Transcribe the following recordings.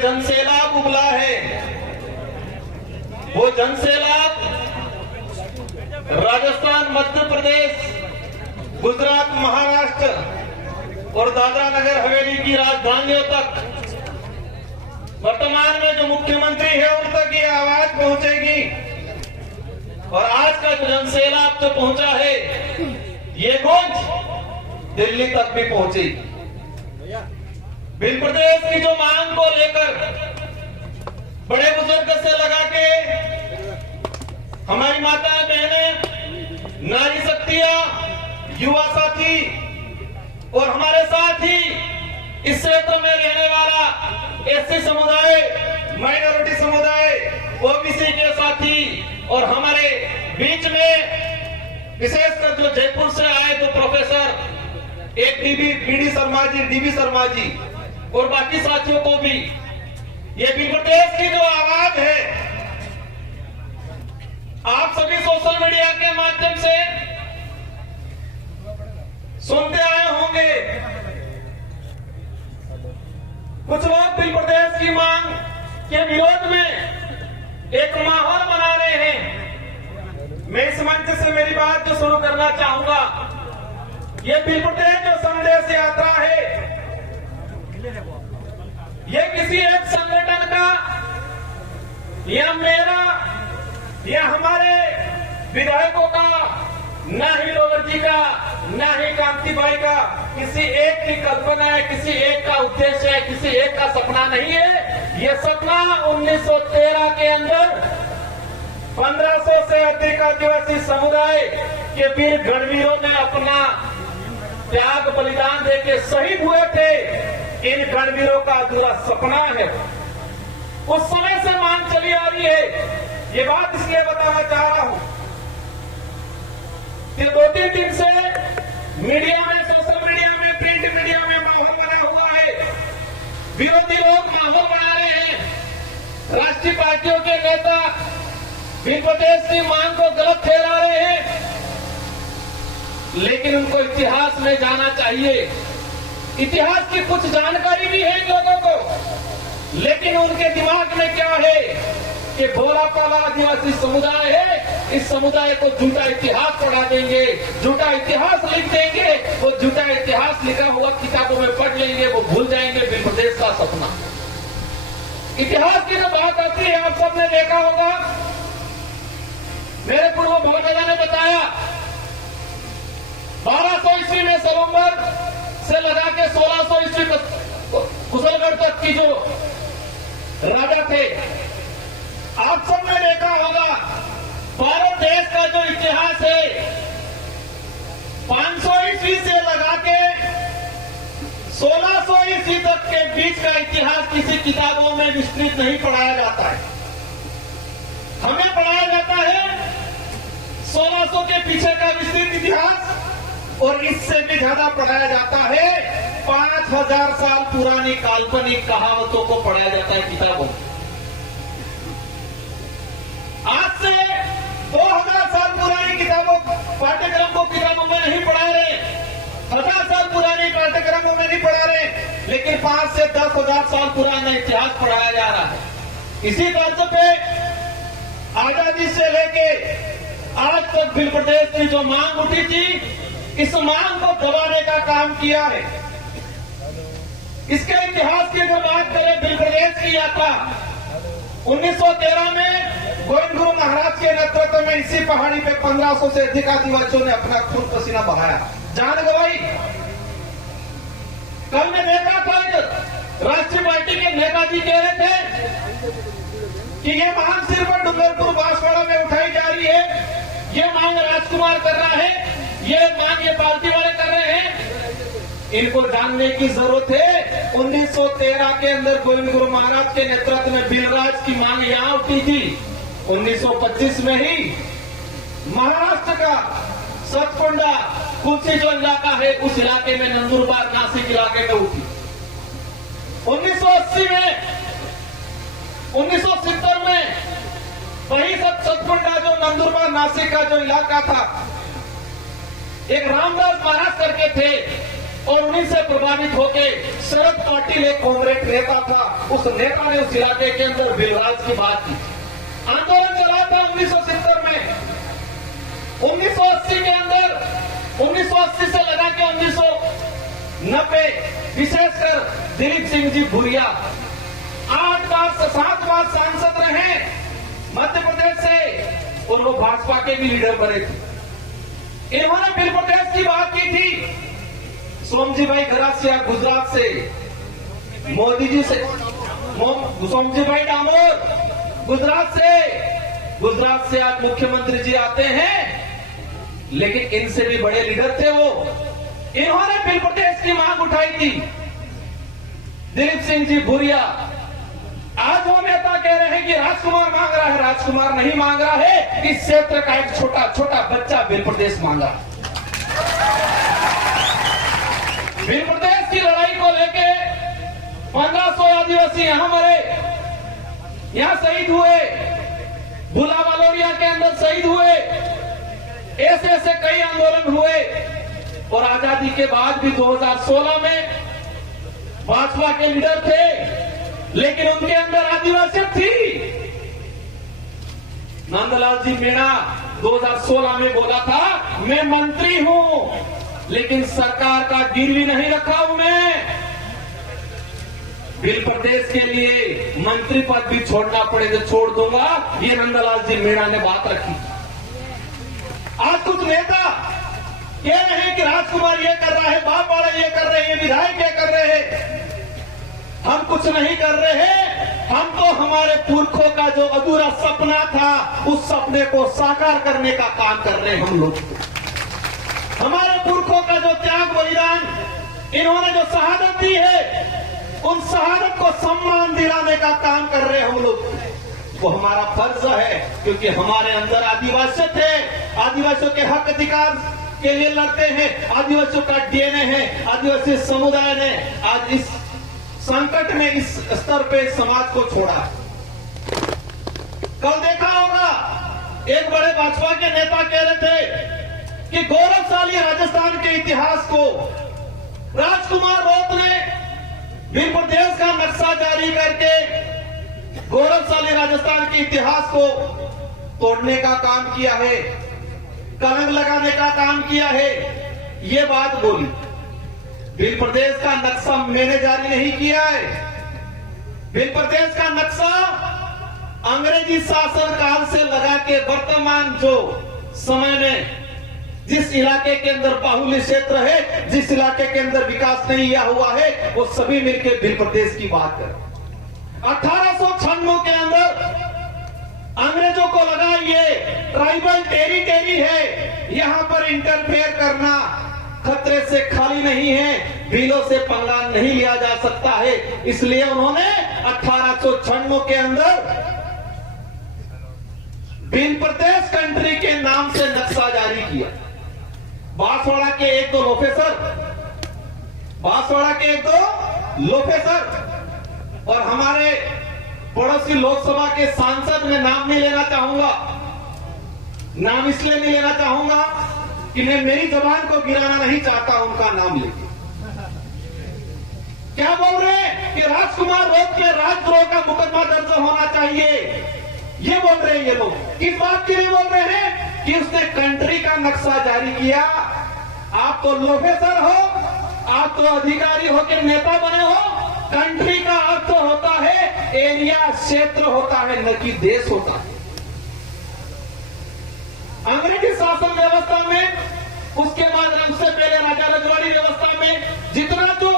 एक जनसैलाब उबला है। वो जनसैलाब राजस्थान, मध्य प्रदेश, गुजरात, महाराष्ट्र और दादरा नगर हवेली की राजधानियों तक, वर्तमान में जो मुख्यमंत्री है उन तक ये आवाज पहुंचेगी। और आज का जो जनसैलाब जो पहुंचा है, ये गूंज दिल्ली तक भी पहुंचेगी। भिल प्रदेश की जो मांग को लेकर बड़े बुजुर्ग से लगा के हमारी माताएं, बहनें, नारी शक्तियां, युवा साथी और हमारे साथ ही इस क्षेत्र में रहने वाला एससी समुदाय, माइनॉरिटी समुदाय, ओबीसी के साथी और हमारे बीच में विशेषकर जो जयपुर से आए जो प्रोफेसर एक डीबी शर्मा जी और बाकी साथियों को भी, ये भिल प्रदेश की जो आवाज है, आप सभी सोशल मीडिया के माध्यम से सुनते आए होंगे। कुछ लोग भिल प्रदेश की मांग के विरोध में एक माहौल बना रहे हैं। मैं इस मंच से मेरी बात जो शुरू करना चाहूंगा, ये भिल प्रदेश जो संदेश यात्रा है, ये किसी एक संगठन का या मेरा या हमारे विधायकों का, ना ही रोवर जी का, ना ही कांति भाई का किसी एक की कल्पना है, किसी एक का उद्देश्य है, किसी एक का सपना नहीं है। ये सपना 1913 के अंदर 1500 से अधिक आदिवासी समुदाय के वीर गणवीरों ने अपना त्याग बलिदान देके शहीद हुए थे। इन गणवीरों का अधूरा सपना है। उस समय से मांग चली आ रही है। ये बात इसलिए बताना चाह रहा हूं कि 2-3 दिन से मीडिया में, सोशल मीडिया में, प्रिंट मीडिया में माहौल बना हुआ है। विरोधी लोग माहौल बना रहे हैं। राष्ट्रीय पार्टियों के नेता भिल प्रदेश की मांग को गलत ठहरा रहे हैं, लेकिन उनको इतिहास में जाना चाहिए। इतिहास की कुछ जानकारी भी है लोगों को, लेकिन उनके दिमाग में क्या है कि भोला पाला आदिवासी समुदाय है, इस समुदाय को झूठा इतिहास पढ़ा देंगे, झूठा इतिहास लिख देंगे। वो झूठा इतिहास लिखा हुआ किताबों में पढ़ लेंगे, वो भूल जाएंगे भिल प्रदेश का सपना। इतिहास की जो बात आती है, आप सबने देखा होगा, मेरे पूर्व भोजला ने बताया 1200 ईस्वी में सरोवर से लगा के 1600 ईस्वी कुशलगढ़ तक की जो राजा थे, आप सबने देखा होगा भारत देश का जो इतिहास है 500 ईस्वी से लगा के 1600 ईस्वी तक के बीच का इतिहास किसी किताबों में विस्तृत नहीं पढ़ाया जाता है। हमें पढ़ाया जाता है 1600 के पीछे का विस्तृत इतिहास, और इससे भी ज्यादा पढ़ाया जाता है 5000 साल पुरानी काल्पनिक कहावतों को पढ़ाया जाता है किताबों में। आज से 2000 साल पुरानी किताबों पाठ्यक्रम को किताबों में नहीं पढ़ा रहे, 1000 साल पुरानी पाठ्यक्रमों में नहीं पढ़ा रहे, लेकिन 5 से 10,000 साल पुराना इतिहास पढ़ाया जा रहा है। इसी तर्ज पे आजादी से लेके आज तक भिल प्रदेश की जो मांग उठी थी, इस मांग को दबाने का काम किया है। इसके इतिहास की जो बात करें, भिल प्रदेश की यात्रा 1913 में गोविंद गुरु महाराज के नेतृत्व में इसी पहाड़ी पे 1500 से अधिक आदिवासियों ने अपना खून पसीना बहाया, जान गंवाई। कल ने देखा था, राष्ट्रीय पार्टी के नेताजी कह रहे थे कि ये मांग सिर्फ डूंगरपुर बांसवाड़ा में उठाई जा रही है, ये मांग राजकुमार कर रहा है, ये मांग ये पार्टी वाले कर रहे हैं। इनको जानने की जरूरत है 1913 के अंदर गोविंद गुरु महाराज के नेतृत्व में भीलराज की मांग यहां उठी थी। 1925 में ही महाराष्ट्र का सतकुंडा कुर्सी जो इलाका है, उस इलाके में नंदुरबार नासिक इलाके में उठी। 1980 में 1970 में वही सब सतकुंडा जो नंदुरबार नासिक का जो इलाका था, एक रामदास महाराज करके थे, और उन्हीं से प्रभावित होकर शरद पाटिल एक कांग्रेस नेता था, उस नेता ने उस इलाके के अंदर बिलराज की बात की। आंदोलन चला था 1970 में, 1980 के अंदर, 1980 से लगा के 1990 विशेषकर दिलीप सिंह जी भूरिया 7 बार सांसद रहे मध्य प्रदेश से, और वो भाजपा के भी लीडर बने थे। इन्होंने बिल प्रदेश की बात की थी। सोमजी भाई गरासिया गुजरात से, मोदी जी से, सोमजी भाई डामोर गुजरात से आज मुख्यमंत्री जी आते हैं, लेकिन इनसे भी बड़े लीडर थे वो। इन्होंने बिल प्रदेश की मांग उठाई थी। दिलीप सिंह जी भूरिया, आज वो नेता कह रहे हैं कि राजकुमार मांग रहा है। राजकुमार नहीं मांग रहा है, इस क्षेत्र का एक छोटा छोटा बच्चा बिल प्रदेश मांगा। बिल प्रदेश की लड़ाई को लेके 1500 आदिवासी यहां मरे, यहां शहीद हुए, भूला वालोरिया के अंदर शहीद हुए, ऐसे कई आंदोलन हुए। और आजादी के बाद भी 2016 में भाजपा के लीडर थे, लेकिन उनके अंदर आदिवासी थी। नंदलाल जी मीणा 2016 में बोला था, मैं मंत्री हूं, लेकिन सरकार का गिरवी नहीं रखा हूं मैं। बिल प्रदेश के लिए मंत्री पद भी छोड़ना पड़े तो छोड़ दूंगा, ये नंदलाल जी मीणा ने बात रखी। आज कुछ नेता कह रहे हैं कि राजकुमार ये कर रहा है, बाप वाले ये कर रहे हैं, विधायक ये कर रहे हैं। हम कुछ नहीं कर रहे हैं, हम तो हमारे पुरखों का जो अधूरा सपना था, उस सपने को साकार करने का काम कर रहे हैं हम लोग। हमारे पुरखों का जो त्याग बलिदान, इन्होंने जो शहादत दी है, उन शहादत को सम्मान दिलाने का काम कर रहे हैं हम लोग। वो हमारा फर्ज है, क्योंकि हमारे अंदर आदिवासी थे, आदिवासियों के हक अधिकार के लिए लड़ते हैं, आदिवासियों का डीएनए है, आदिवासी समुदाय ने आज इस संकट में इस स्तर पे समाज को छोड़ा। कल देखा होगा, एक बड़े भाजपा के नेता कह रहे थे कि गौरवशाली राजस्थान के इतिहास को राजकुमार रोत ने बिल प्रदेश का नक्शा जारी करके गौरवशाली राजस्थान के इतिहास को तोड़ने का काम किया है, कलंक लगाने का काम किया है, ये बात बोली। बिल प्रदेश का नक्शा मैंने जारी नहीं किया है। बिल प्रदेश का नक्शा अंग्रेजी शासन काल से लगा के वर्तमान जो समय में जिस इलाके के अंदर बाहुल्य क्षेत्र है, जिस इलाके के अंदर विकास नहीं हुआ है, वो सभी मिलकर बिल प्रदेश की बात करें। 1896 के अंदर अंग्रेजों को लगा ये ट्राइबल टेरिटरी है, यहां पर इंटरफेयर करना खतरे से खाली नहीं है, बिलों से पंगा नहीं लिया जा सकता है। इसलिए उन्होंने 1896 के अंदर बिल प्रदेश कंट्री के नाम से नक्शा जारी किया। बांसवाड़ा के एक दो लोफेसर और हमारे पड़ोसी लोकसभा के सांसद, में नाम नहीं लेना चाहूंगा, नाम इसलिए नहीं लेना चाहूंगा कि मैं मेरी जबान को गिराना नहीं चाहता उनका नाम लेके। क्या बोल रहे हैं कि राजकुमार रोत में राजद्रोह का मुकदमा दर्ज होना चाहिए, ये बोल रहे हैं ये लोग। इस बात के लिए बोल रहे हैं कि उसने कंट्री का नक्शा जारी किया। आप तो प्रोफेसर हो, आप तो अधिकारी हो के नेता बने हो। कंट्री का अर्थ होता है एरिया, क्षेत्र होता है, न कि देश होता है। अंग्रेजी शासन व्यवस्था में, उसके बाद उससे पहले राजा रजवाड़ी व्यवस्था में जितना जो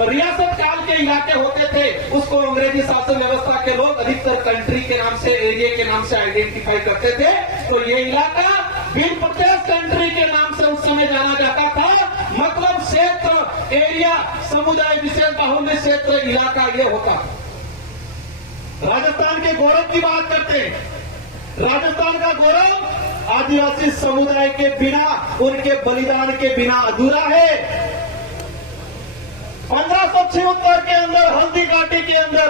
रियासत काल के इलाके होते थे, उसको अंग्रेजी शासन व्यवस्था के लोग अधिकतर कंट्री के नाम से, एरिया के नाम से आइडेंटिफाई करते थे। तो ये इलाका बिल प्रदेश कंट्री के नाम से उस समय जाना जाता था। मतलब क्षेत्र, एरिया, समुदाय विशेष बाहुल्य क्षेत्र इलाका ये होता। राजस्थान के गौरव की बात करते हैं। राजस्थान का गौरव आदिवासी समुदाय के बिना, उनके बलिदान के बिना अधूरा है। 1576 के अंदर हल्दी घाटी के अंदर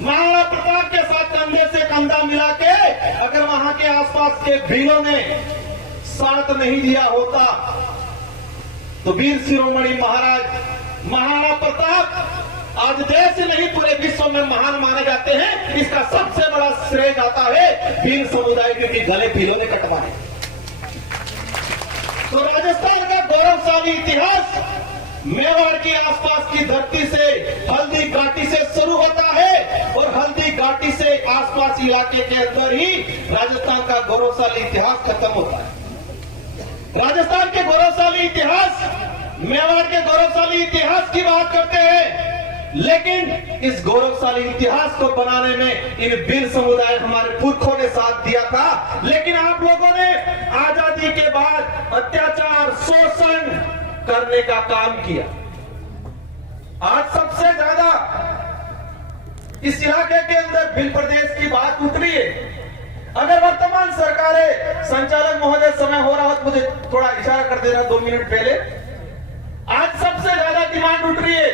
महाराणा प्रताप के साथ कंधे से कंधा मिला के अगर वहां के आसपास के भीलों ने साथ नहीं दिया होता तो वीर शिरोमणि महाराज महाराणा प्रताप आज देश नहीं पूरे विश्व में महान माने जाते हैं। इसका सबसे बड़ा श्रेय जाता है वीर समुदाय के गले भीलों ने कटवाए। तो राजस्थान का गौरवशाली इतिहास मेवाड़ के आसपास की धरती से हल्दी घाटी से शुरू होता है और हल्दी घाटी से आसपास इलाके के अंदर ही राजस्थान का गौरवशाली इतिहास खत्म होता है। राजस्थान के गौरवशाली इतिहास, मेवाड़ के गौरवशाली इतिहास की बात करते हैं, लेकिन इस गौरवशाली इतिहास को बनाने में इन वीर समुदाय हमारे पुरखों ने साथ दिया था। लेकिन आप लोगों ने आजादी के बाद अत्याचार, शोषण करने का काम किया। आज सबसे ज्यादा इस इलाके के अंदर भील प्रदेश की बात उठ रही है। अगर वर्तमान सरकारें, संचालक महोदय समय हो रहा हो तो मुझे थोड़ा इशारा कर देना 2 मिनट पहले। आज सबसे ज्यादा डिमांड उठ रही है,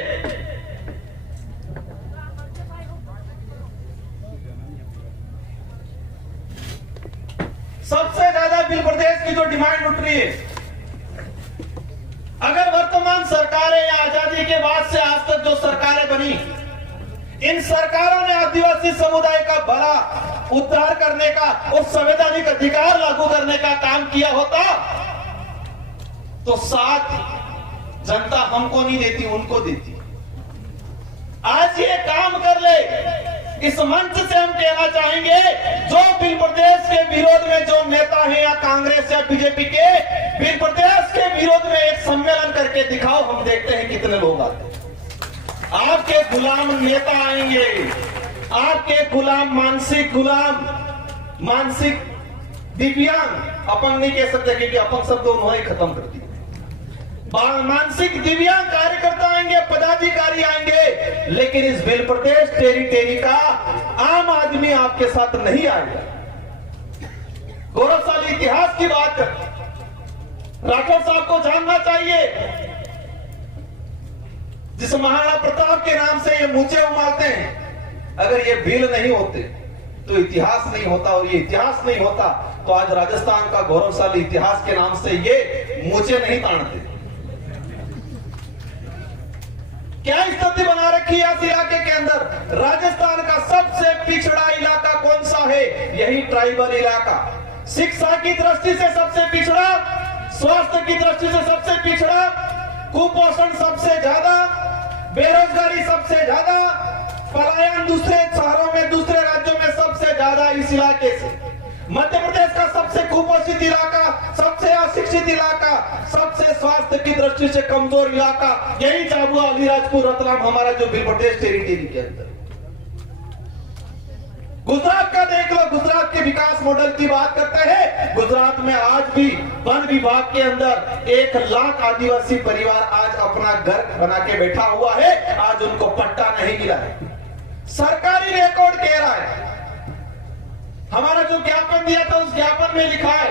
सबसे ज्यादा भील प्रदेश की जो डिमांड उठ रही है। अगर वर्तमान सरकारें या आजादी के बाद से आज तक जो सरकारें बनी, इन सरकारों ने आदिवासी समुदाय का भला उद्धार करने का और संवैधानिक अधिकार लागू करने का काम किया होता तो साथ जनता हमको नहीं देती, उनको देती। आज ये काम कर ले, इस मंच से हम कहना चाहेंगे, जो भील प्रदेश के विरोध में जो नेता हैं या कांग्रेस या बीजेपी के, भील प्रदेश के विरोध में एक सम्मेलन करके दिखाओ, हम देखते हैं कितने लोग आते हैं। आपके गुलाम नेता आएंगे, आपके गुलाम मानसिक दिव्यांग, अपंग नहीं कह सकते क्योंकि अपंग शब्द उन्होंने खत्म कर दिया। मानसिक दिव्यांग कार्यकर्ता आएंगे, पदाधिकारी आएंगे, लेकिन इस भील प्रदेश टेरिटरी का आम आदमी आपके साथ नहीं आएगा। गौरवशाली इतिहास की बात कर, राठौर साहब को जानना चाहिए, जिस महाराणा प्रताप के नाम से ये मूंचे उमालते हैं, अगर ये भील नहीं होते तो इतिहास नहीं होता, और ये इतिहास नहीं होता तो आज राजस्थान का गौरवशाली इतिहास के नाम से ये मूंचे नहीं ताड़ते। क्या स्थिति बना रखी है इस इलाके के अंदर? राजस्थान का सबसे पिछड़ा इलाका कौन सा है? यही ट्राइबल इलाका। शिक्षा की दृष्टि से सबसे पिछड़ा, स्वास्थ्य की दृष्टि से सबसे पिछड़ा, कुपोषण सबसे ज्यादा, बेरोजगारी सबसे ज्यादा, पलायन दूसरे शहरों में, दूसरे राज्यों में सबसे ज्यादा इस इलाके से। मध्य प्रदेश का सबसे कुपोषित इलाका, सबसे अशिक्षित इलाका, सबसे स्वास्थ्य की दृष्टि से कमजोर इलाका, यही झाबुआ, अलीराजपुर, रतलाम हमारा जो भील प्रदेश टेरिटरी के अंदर। गुजरात का देख लो, गुजरात के विकास मॉडल की बात करते हैं। गुजरात में आज भी वन विभाग के अंदर 1 लाख आदिवासी परिवार आज अपना घर बना के बैठा हुआ है, आज उनको पट्टा नहीं मिला है। सरकारी रिकॉर्ड कह रहा है, हमारा जो ज्ञापन दिया था उस ज्ञापन में लिखा है,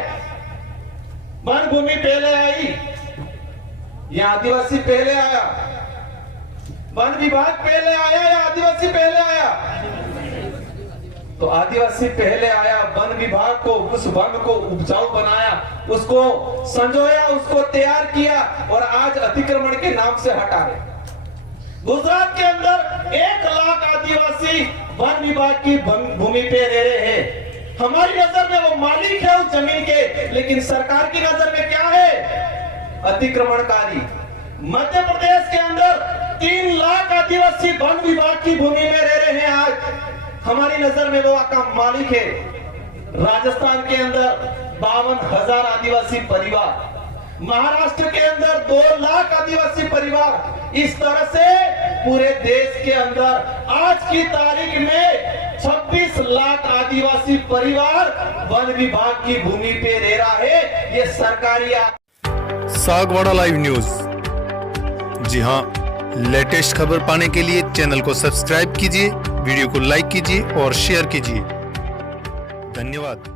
वन भूमि पहले आई या आदिवासी पहले आया, वन विभाग पहले आया या आदिवासी पहले आया? तो आदिवासी पहले आया, वन विभाग को, उस वन को उपजाऊ बनाया, उसको संजोया, उसको तैयार किया और आज अतिक्रमण के नाम से हटा रहे। गुजरात के अंदर 1 लाख आदिवासी वन विभाग की भूमि पे रह रहे हैं। हमारी नजर में वो मालिक है उस जमीन के, लेकिन सरकार की नजर में क्या है? अतिक्रमणकारी। मध्य प्रदेश के अंदर 3 लाख आदिवासी वन विभाग की भूमि में रह रहे हैं, आज हमारी नजर में वो का मालिक है। राजस्थान के अंदर 52,000 आदिवासी परिवार, महाराष्ट्र के अंदर 2 लाख आदिवासी परिवार। इस तरह से पूरे देश के अंदर आज की तारीख में 26 लाख आदिवासी परिवार वन विभाग की भूमि पे रह रहा है। ये सरकारी सागवाड़ा लाइव न्यूज। जी हाँ, लेटेस्ट खबर पाने के लिए चैनल को सब्सक्राइब कीजिए, वीडियो को लाइक कीजिए और शेयर कीजिए। धन्यवाद।